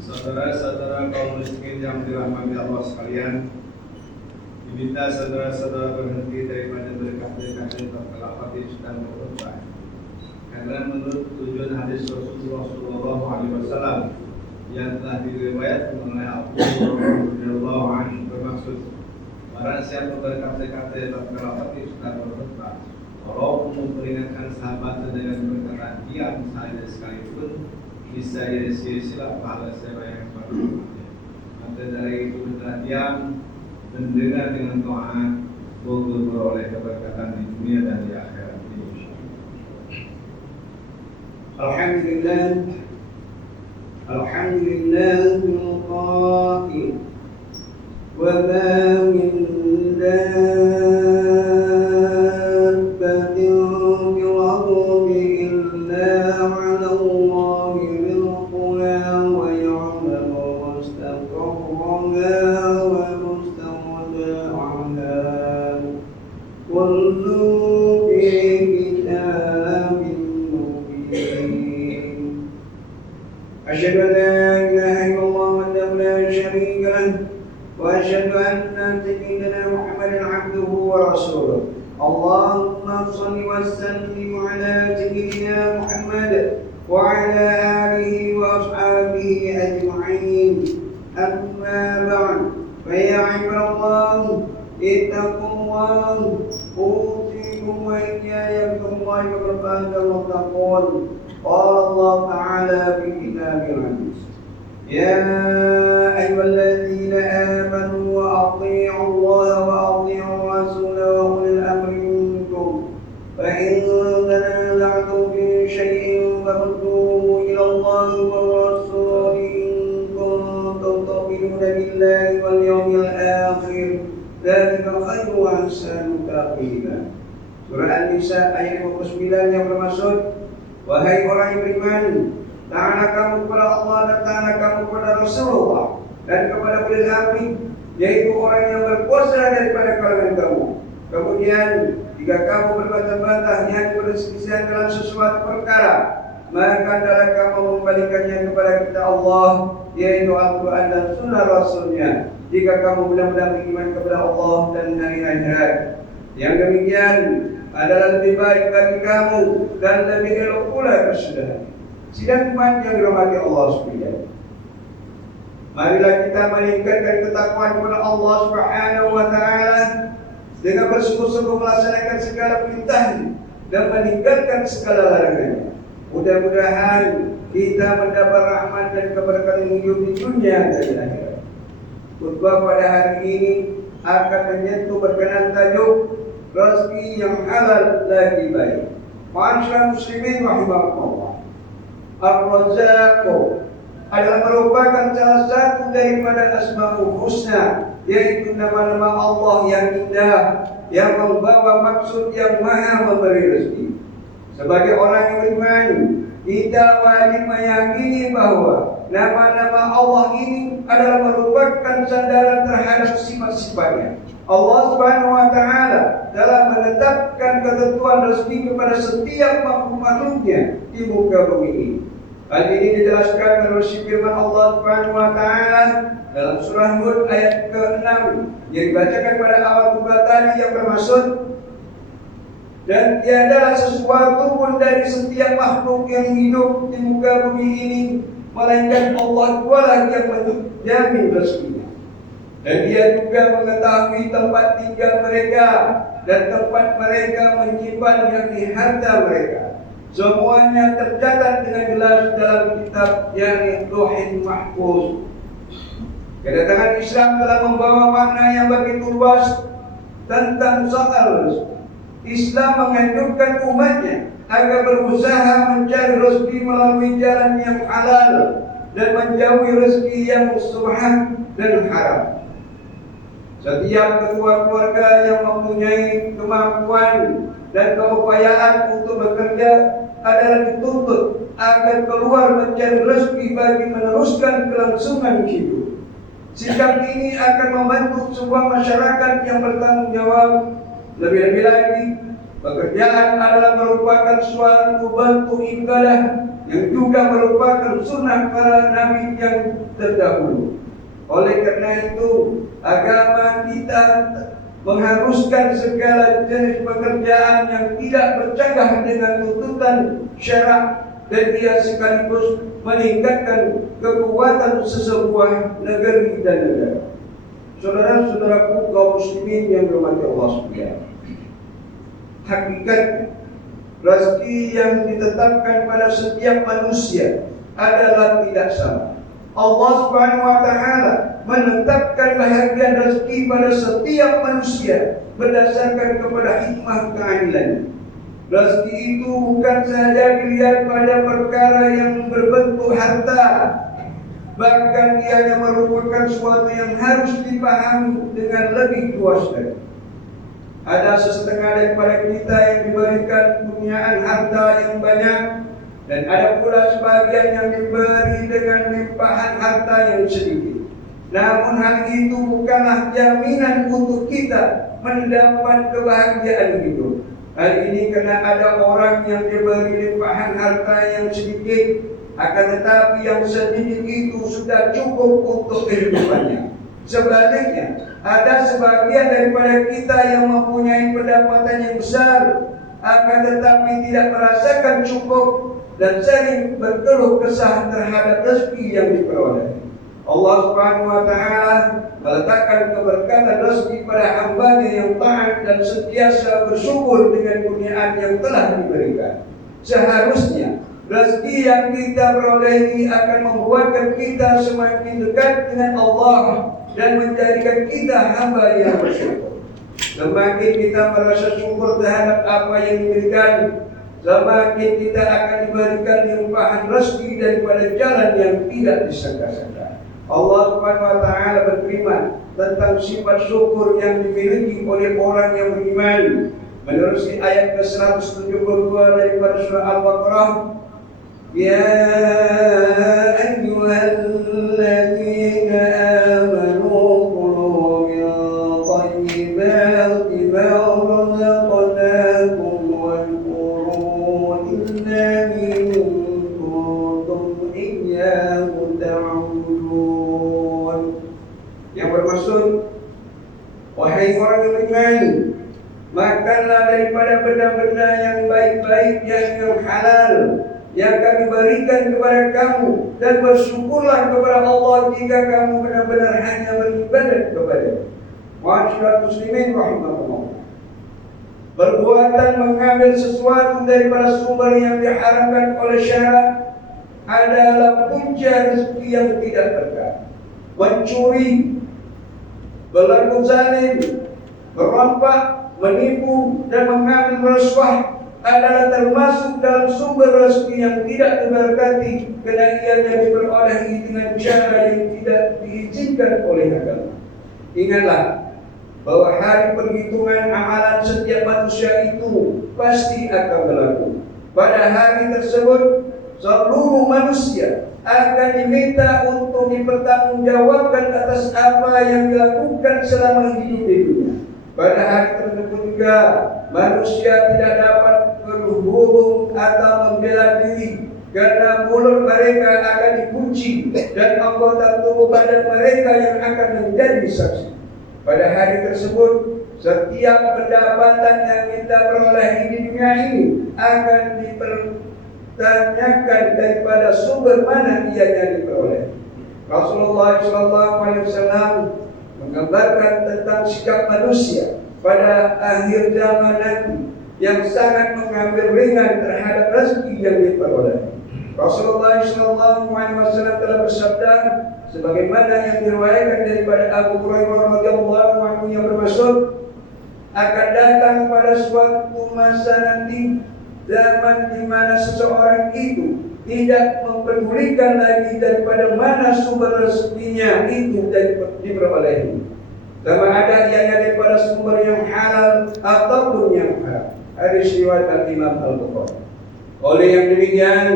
Saudara-saudara kaum muslimin yang dirahmati Allah sekalian, diminta saudara-saudara berhenti daripada berkah-berkah dan tatkala khatib sedang berkhutbah. Karena menurut tujuan hadis Rasulullah SAW yang telah diriwayatkan oleh Abu Hurairah radhiyallahu anhu bermaksud, barang siapa berkata-kata tatkala khatib sedang berkhutbah, walaupun memperingatkan sahabat dengan berkata diam saja sekalipun, bisa jadi silsilah pahala siapa yang berdoa. Maka dari itu hendaklah diam, mendengar dengan taat, beroleh keberkatan di dunia dan di akhirat. Alhamdulillah al-qail wa ma min dabbatin fil ardi illa 'ala Allah rizquha wa ya'lamu mustaqarraha wa mustawda'aha kullu fi kitabin mubin. Asyhadu an la ilaha illallah wahdahu la syarika lahu wa asyhadu anna sayyidana Muhammadan 'abduhu wa rasuluh. Allahumma shalli wa sallim ala sayyidina Muhammad wa ala alihi wa ashabihi ajma'in. Amma ba'd, fa ya ibadallah ittaqullah usikum wa iyaya billahi wa taqwan. قال الله تعالى في كتابه العزيز يا أيها الذين آمنوا وأطيعوا الله وأطيعوا الرسول وأولي الأمر منكم فإن تنازعتم في شيء فردوه إلى الله والرسول إن كنتم تؤمنون بالله واليوم الآخر ذلك خير وأحسن تأويلا. Surah An-Nisa ayat 29 yang bermaksud, wahai orang yang beriman, taatlah kamu kepada Allah dan taatlah kamu kepada Rasulullah dan kepada ulil amri, yaitu orang yang berkuasa daripada kalangan kamu. Kemudian jika kamu berbantah-bantah yang berselisihan dalam sesuatu perkara, maka hendaklah kamu membalikannya kepada kita Allah, yaitu Al-Quran dan Sunnah Rasulnya, jika kamu benar-benar beriman kepada Allah dan hari akhirat. Yang demikian adalah lebih baik bagi kamu dan lebih elok pula kesudahan. Sidang umat yang dirahmati Allah sekalian, marilah kita meningkatkan ketakwaan kepada Allah Subhanahu wa taala dengan bersungguh-sungguh melaksanakan segala perintahnya dan meninggalkan segala larangannya. Mudah-mudahan kita mendapat rahmat dan keberkatan hidup di dunia dan di akhirat. Khutbah pada hari ini akan menyentuh berkenan tajuk rezeki yang halal lagi baik. Ma'asyiral muslimin rahimakumullah. Ar-Razzaq adalah merupakan salah satu daripada Asmaul Husna, yaitu nama-nama Allah yang indah yang membawa maksud yang maha memberi rezeki. Sebagai orang yang beriman, kita wajib meyakini bahwa nama-nama Allah ini adalah merupakan sandaran terhadap sifat-sifatnya. Allah Subhanahu wa taala dalam menetapkan ketentuan rezeki kepada setiap makhluk-makhluknya di muka bumi ini. Hal ini dijelaskan melalui firman Allah Subhanahu wa taala dalam surah Hud ayat ke-6 yang dibacakan pada awal khutbah tadi yang bermaksud, dan tiadalah sesuatu pun dari setiap makhluk yang hidup di muka bumi ini melainkan Allah Ta'ala yang menjamin rezekinya. Dan Dia juga mengetahui tempat tinggal mereka dan tempat mereka menyimpan yakni harta mereka. Semuanya tercatat dengan jelas dalam kitab yakni Lauhul Mahfuz. Kedatangan Islam telah membawa makna yang begitu luas tentang soal rezeki. Islam menganjurkan umatnya agar berusaha mencari rezeki melalui jalan yang halal dan menjauhi rezeki yang subhan dan haram. Setiap ketua keluarga yang mempunyai kemampuan dan keupayaan untuk bekerja adalah dituntut agar keluar mencari rezeki bagi meneruskan kelangsungan hidup. Sikap ini akan membentuk sebuah masyarakat yang bertanggung jawab. Lebih-lebih lagi, Pekerjaan adalah merupakan suatu bentuk ibadah yang juga merupakan sunnah para nabi yang terdahulu. Oleh karena itu, agama kita mengharuskan segala jenis pekerjaan yang tidak bercanggah dengan tuntutan syarak, dan ia sekaligus meningkatkan kekuatan sesebuah negeri dan negara. Saudara-saudaraku kaum muslimin yang dirahmati Allah sekalian, hakikat rezeki yang ditetapkan pada setiap manusia adalah tidak sama. Allah Subhanahu wa taala menetapkan bahagian rezeki pada setiap manusia berdasarkan kepada hikmah keadilan. Rezeki itu bukan saja dilihat pada perkara yang berbentuk harta, bahkan ianya merupakan sesuatu yang harus dipahami dengan lebih luas lagi. Ada setengah daripada kita yang diberikan kurniaan harta yang banyak, dan ada pula sebagian yang diberi dengan limpahan harta yang sedikit. Namun hal itu bukanlah jaminan untuk kita mendapat kebahagiaan hidup. Hal ini karena ada orang yang diberi limpahan harta yang sedikit, akan tetapi yang sedikit itu sudah cukup untuk kehidupannya. Sebaliknya, ada sebagian daripada kita yang mempunyai pendapatan yang besar, akan tetapi tidak merasakan cukup dan sering berkeluh kesah terhadap rezeki yang diperoleh. Allah Subhanahu wa taala meletakkan keberkatan rezeki pada hamba-Nya yang taat dan sentiasa bersyukur dengan kurniaan yang telah diberikan. Seharusnya rezeki yang kita peroleh ini akan membuatkan kita semakin dekat dengan Allah dan menjadikan kita hamba yang bersyukur. Semakin kita merasa syukur terhadap apa yang diberikan, semakin kita akan diberikan limpahan rezeki daripada jalan yang tidak disangka-sangka. Allah Subhanahu wa taala berfirman tentang sifat syukur yang dimiliki oleh orang yang beriman. Menerusi ayat ke-172 daripada surah Al-Baqarah, Ya ayyuhalladzina amanu kulu min tayyibati ma razaqnakum washkuru lillahi in kuntum iyyahu ta'budun. Yang bermaksud, wahai orang yang beriman, makanlah daripada benda-benda yang baik-baik, yang halal yang kami berikan kepada kamu, dan bersyukurlah kepada Allah jika kamu benar-benar hanya beribadat kepada-Nya. Wa'asyiral muslimin rahimahullah. Perbuatan mengambil sesuatu daripada sumber yang diharamkan oleh syarak adalah punca rezeki yang tidak berkah. Mencuri, berlaku zalim, merampak, menipu, dan mengambil rasuah adalah termasuk dalam sumber rezeki yang tidak diberkati, kerana ianya diperolehi dengan cara yang tidak diizinkan oleh agama. Ingatlah bahwa hari perhitungan amalan setiap manusia itu pasti akan berlaku. Pada hari tersebut, seluruh manusia akan diminta untuk dipertanggungjawabkan atas apa yang dilakukan selama hidup di dunia. Pada hari tersebut juga manusia tidak dapat berhubung atau membela diri, karena mulut mereka akan dikunci dan anggota tubuh badan mereka yang akan menjadi saksi. Pada hari tersebut, setiap pendapatan yang kita peroleh di dunia ini akan dipertanyakan daripada sumber mana ianya diperoleh. Rasulullah SAW menggambarkan tentang sikap manusia pada akhir zaman nanti yang sangat mengambil ringan terhadap rezeki yang diperoleh. Rasulullah SAW telah bersabda, sebagaimana yang diriwayatkan daripada Abu Hurairah radhiyallahu anhu yang bermaksud, akan datang pada suatu masa nanti zaman di mana seseorang itu tidak mempedulikan lagi daripada mana sumber rezekinya itu diperoleh. Sama ada ianya daripada sumber yang halal ataupun yang haram. Hadis riwayat Al-Imam Al-Bukhari. Oleh yang demikian,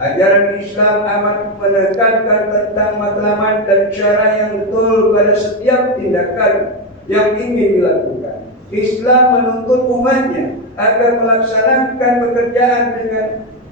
ajaran Islam amat menekankan tentang matlamat dan cara yang betul pada setiap tindakan yang ingin dilakukan. Islam menuntut umatnya agar melaksanakan pekerjaan dengan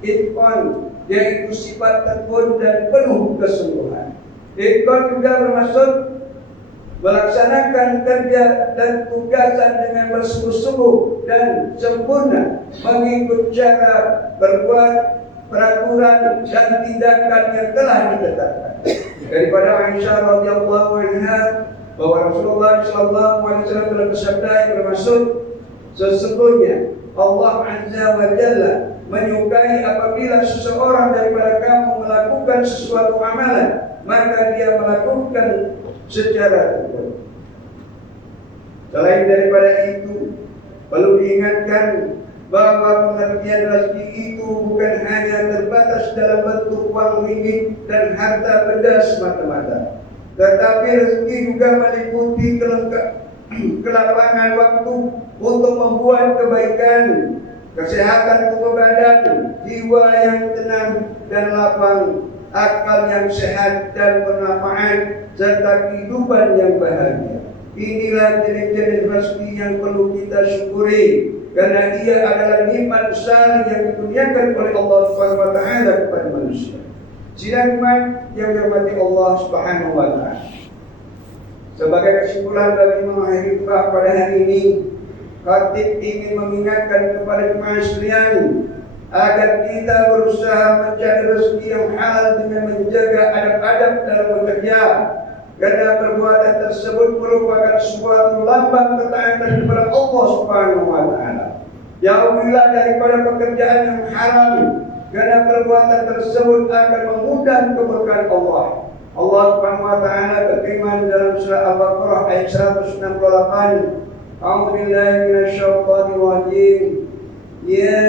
itqan, yaitu sifat tekun dan penuh kesungguhan. Itqan juga bermaksud melaksanakan kerja dan tugasan dengan bersungguh-sungguh dan sempurna, mengikut cara berbuat, peraturan dan tindakan yang telah ditetapkan. Daripada Aisyah radhiyallahu anha bahwa Rasulullah sallallahu alaihi wasallam telah bersabda yang bermaksud, sesungguhnya Allah Azza wa Jalla menyukai apabila seseorang daripada kamu melakukan sesuatu amalan, maka dia melakukan secara tekun. Selain daripada itu, perlu diingatkan bahwa pengertian rezeki itu bukan hanya terbatas dalam bentuk uang ringgit dan harta benda semata-mata, tetapi rezeki juga meliputi kelapangan waktu untuk membuat kebaikan, kesehatan tubuh badan, jiwa yang tenang dan lapang, akal yang sehat dan bermanfaat, serta kehidupan yang bahagia. Inilah jenis-jenis rezeki yang perlu kita syukuri, karena ia adalah nikmat besar yang dikurniakan oleh Allah Subhanahu wa taala kepada manusia. Sidang umat yang dirahmati Allah Subhanahu wa taala. Sebagai kesimpulan bagi mengakhiri khutbah pada hari ini, khatib ingin mengingatkan kepada jemaah sekalian agar kita berusaha mencari rezeki yang halal dengan menjaga adab-adab dalam bekerja, karena perbuatan tersebut merupakan suatu lambang ketaatan kepada Allah Subhanahu wa taala. Jauhilah daripada pekerjaan yang haram, karena perbuatan tersebut akan mengundang keberkahan Allah. Allah Subhanahu wa taala berfirman dalam surah Al-Baqarah ayat 168, A'udzu billahi minasyaitonir rajim. Ya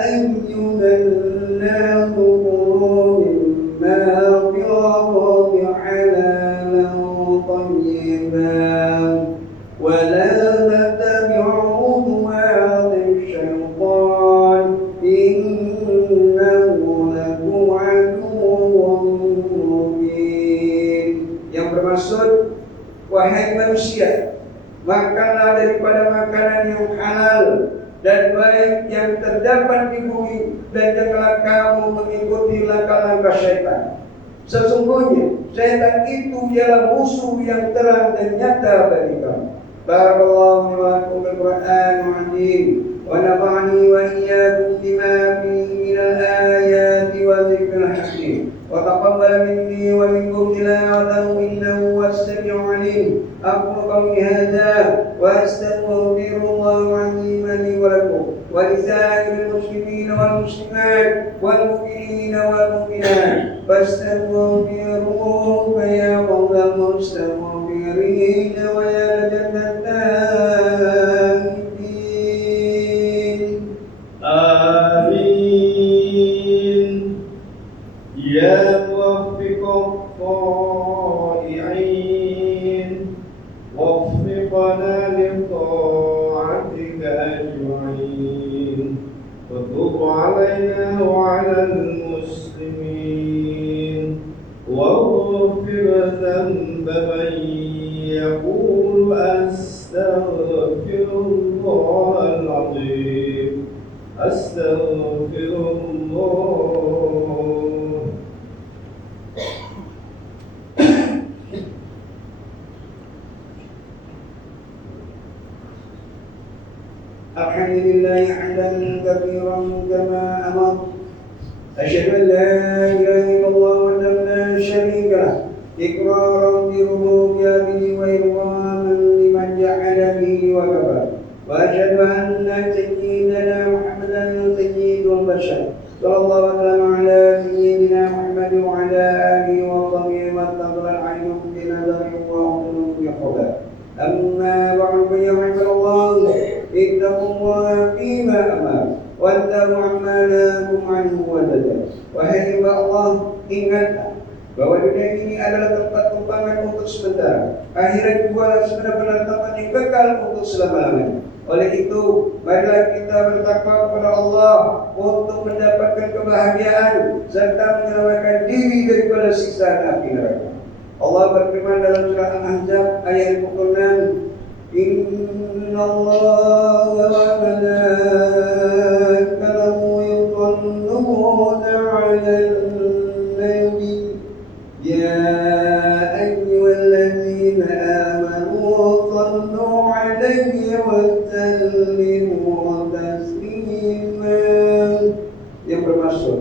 ayyuhan nasu kulu mimma fil ardi halalan tayyiban wa la tattabi'u khutuwati syaitan innahu lakum aduwwun mubin. Yang bermaksud, wahai manusia, makanlah daripada makanan yang halal dan baik yang terdapat di bumi, dan janganlah kamu mengikuti langkah-langkah syaitan. Sesungguhnya syaitan itu ialah musuh yang terang dan nyata bagi kamu. Barakallahu wa lakum bil Qur'anil azim wa nafa'ani wa iyyakum bima fihi minal ayati wa dzikril hakim. وتقبل مني ومنكم تلاوته إنه هو السميع العليم. أقول قولي هذا وأستغفر الله العظيم لي ولكم ولسائر المسلمين والمسلمات والمؤمنين والمؤمنات فاستغفروه فيا قوم المستغفرين ويا لجنة التائبين. آمين. يا موفق الطائعين وفقنا لطاعتك أجمعين وتب علينا وعلى المسلمين واغفر ذنب من يقول أستغفر الله العظيم أستغفر الله. الحمد لله حمدا كثيرا كما أمر. أشهد أن لا إله إلا الله وحده لا شريك له إقرارا بربوبيته وإرغاما لمن جحد به وكفر. وأشهد أن سيدنا محمدا سيد البشر صلى الله وسلم على سيدنا محمد وعلى آله وصحبه واتقوا العين بنظر وأذن بحبه. أما بعد فيا عباد الله اتقوا الله فيما أمر وانتهوا عما نهاكم عنه وزجر. Wahai hamba Allah, ingatlah bahwa dunia ini adalah tempat tumpangan untuk sementara. Akhirat juga sebenar-benar tempat yang kekal untuk selama-lamanya. Oleh itu, marilah kita bertakwa kepada Allah untuk mendapatkan kebahagiaan serta menyelamatkan diri daripada siksa api neraka. Allah berfirman dalam surah Al-Ahzab ayat 26, إن الله وملائكته يصلون على النبي يا أيها الذين آمنوا صلوا عليه وسلموا تسليما. Yang bermaksud,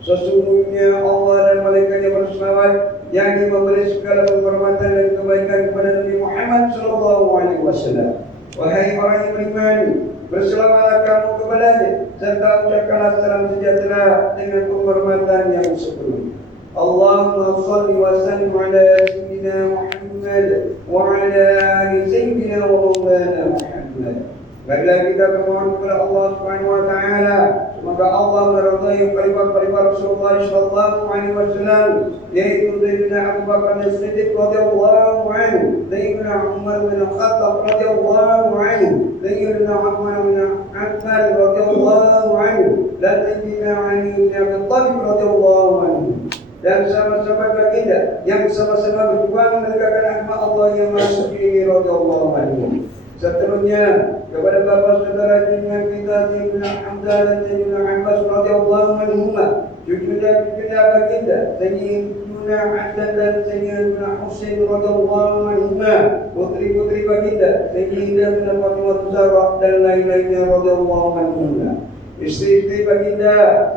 sesungguhnya Allah dan malaikatnya berselawat yang memberi segala penghormatan dan kebaikan kepada Nabi Muhammad SAW. Wahai orang yang beriman, berselawatlah kamu kepadanya serta ucapkanlah salam sejahtera dengan penghormatan yang sepenuhnya. Allahumma salli wa sallim ala sayyidina Muhammad wa ala ali sayyidina wa maulana Muhammad. Baiklah, kita bermohon kepada Allah Subhanahu wa taala semoga Allah meridai khalifah Rasulullah sallallahu alaihi wasallam, yaitu Sayyidina Abu Bakar As-Siddiq radhiyallahu anhu, Sayyidina Umar bin Khattab radhiyallahu anhu, Sayyidina Uthman bin Affan radhiyallahu anhu, dan Sayyidina Ali bin Abi Thalib radhiyallahu anhu, dan sahabat-sahabat baginda yang sama-sama berjuang menegakkan agama Allah yang Maha Suci ini radhiyallahu anhu. Seterusnya kepada bapa saudara junjungan kita Sayyidina Hamzah dan Sayyidina Abbas radhiyallahu anhuma, cucu-cucu baginda Sayyidina Hasan dan Sayyidina Husain radhiyallahu anhuma, putri-putri baginda Sayyidatina Fatimah Zahra dan lain-lainnya radhiyallahu anhuma, istri-istri baginda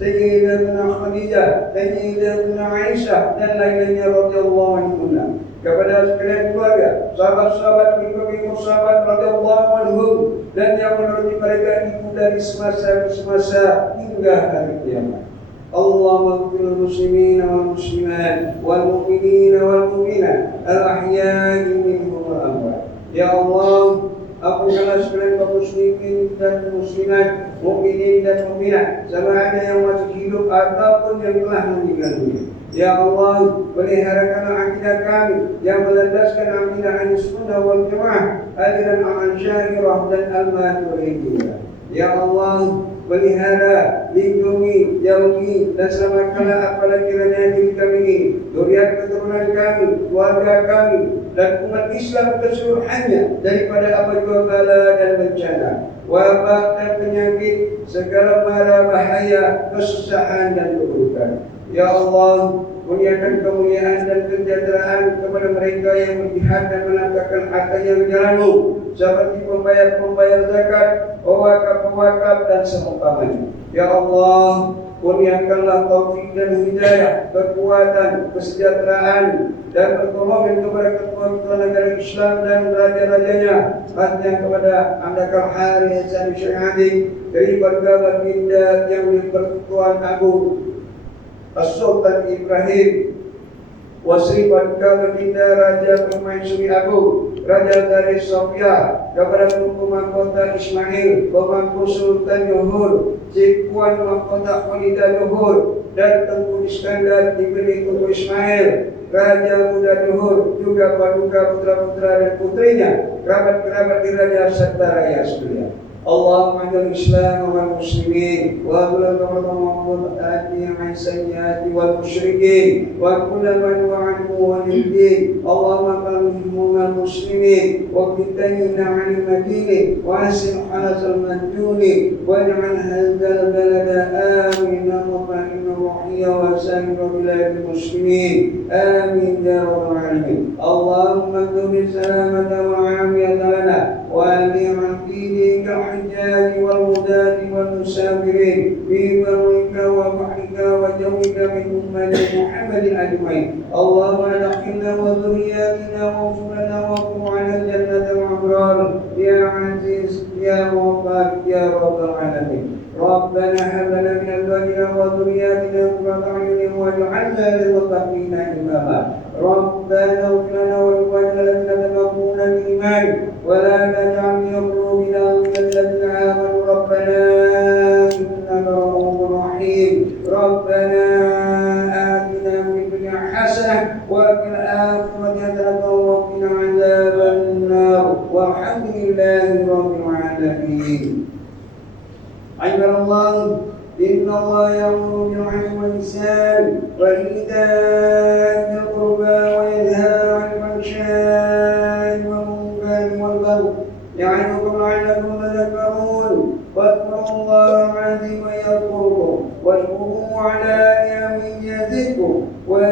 Sayyidatina Khadijah, Sayyidatina Aisyah dan lain-lainnya radhiyallahu anhuma. Kepada sekalian keluarga, sahabat-sahabat, pengikut sahabat radhiyallahu anhum, dan yang menuruti mereka itu dari semasa ke semasa hingga hari kiamat. Allahumma ighfir lil muslimin wal muslimat wal mu'minin wal mu'minat al ahya'i minhum wal amwat. Ya Allah, ampunkanlah sekalian kaum muslimin dan muslimat, mukminin dan mukminat, sama ada yang masih hidup ataupun yang telah meninggal dunia. Ya Allah, peliharakanlah akidah kami yang melandaskan akidah Ahlussunnah wal Jamaah, aliran al-Ansyairah dan al-Maturidiyah. Ya Allah, pelihara, lindungi, jauhi dan selamatkanlah apalagi kiranya diri kami ini, zuriat keturunan kami, keluarga kami, dan umat Islam keseluruhannya daripada apa jua bala dan bencana, wabak dan penyakit, segala mara bahaya, kesusahan dan keburukan. Ya Allah, kurniakan kemuliaan dan kesejahteraan kepada mereka yang berjihad dan menangkapkan hartanya di jalan-Mu, seperti pembayar-pembayar zakat, pewakaf-pewakaf dan seumpamanya. Ya Allah, kurniakanlah taufik dan hidayah, kekuatan, kesejahteraan dan pertolongan kepada ketua-ketua negara Islam dan raja-rajanya, khasnya kepada Amdakal Harith Hasan Syahadi, dari keluarga baginda yang dipertuan agung As-Sultan Ibrahim, Wasri Baginda Raja Permaisuri Agung, Raja dari Sofia, kepada Tuanku Mahkota Ismail, Pemangku Sultan Johor, Cikuan Mahkota Khalida Johor, dan Tengku Iskandar diberi Tengku Ismail, Raja Muda Johor, juga paduka putra-putra dan putrinya, kerabat-kerabat diraja serta rakyat sekalian. Allahumma ajal Islam wal muslimin wa qul Muhammad ati an sayyiati wal musyrikin wa qul man wa'anhu wa nidin. Allahumma qul muslimin wa qitayna 'an madini wa asim halasal maduni wa ja'al hadzal balada aminan mutma'innan rahiya wa sa'ir biladil muslimin. Amin ya rabbal alamin. Allahumma qul salamata wa 'afiyatan lana wa ali'an fi الحجاج والهداة والمسافرين في برك وبحرك وجوك من أمة محمد أجمعين. اللهم أدخلنا وذرياتنا واغفر لنا واغفر عنا الجنة الأبرار يا عزيز يا غفار يا رب العالمين. ربنا هب لنا من أزواجنا وذرياتنا قرة أعين واجعلنا للمتقين إماما. ربنا اغفر لنا ولإخواننا الذين سبقونا بالإيمان ولا تجعل في قلوبنا غلا للذين آمنوا ربنا إنك رؤوف رحيم. ربنا آتنا في الدنيا حسنة وفي الآخرة حسنة وقنا عذاب النار والحمد لله رب العالمين. عباد الله، إن الله يأمر بالعدل والإحسان وإيتاء ذي القربى وينهى عن الفحشاء والمنكر الله العظيم يذكركم واشكروه على نعمه يزدكم ولا